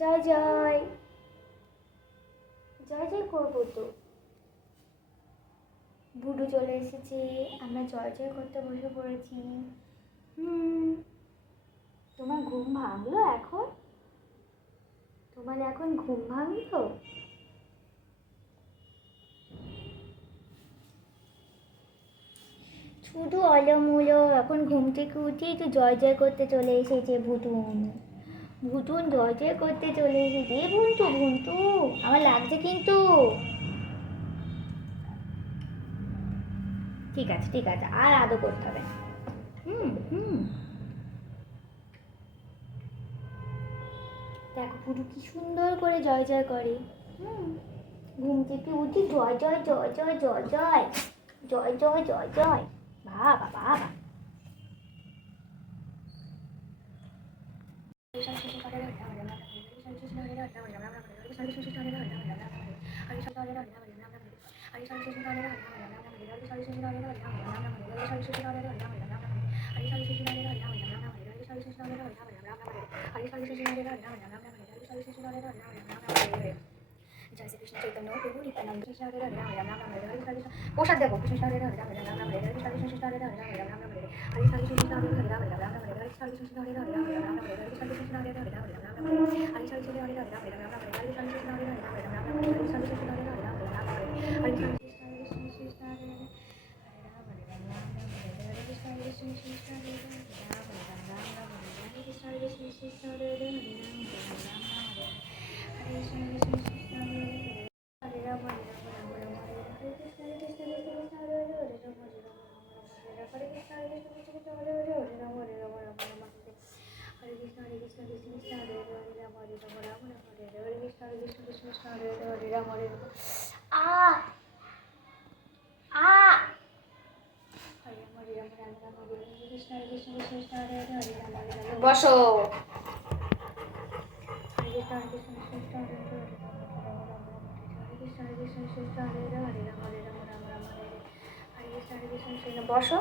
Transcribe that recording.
জয় জয় জয় জয় করবো তো। বুডু চলে এসেছে, আমরা জয় জয় করতে বসে পড়েছি। তোমার ঘুম ভাঙলো এখন? তোমার এখন ঘুম ভাঙলো? শুধু অলমূলো এখন ঘুম থেকে উঠেই তো জয় জয় করতে চলে এসেছে ভুতুন। ভুতুন জয় জয় করতে চলে এসেছে। ভুন্টু ভুন্টু আমার লাগছে কিন্তু। ঠিক আছে ঠিক আছে, আর আদৌ করতে হবে না। দেখো ভুটু কি সুন্দর করে জয় জয় করে। ঘুম থেকে উঠি জয় জয় জয় জয় জয় জয় জয় জয় জয় জয়। বাবা বাবা প্রসাদ দেবো বসো। বসো।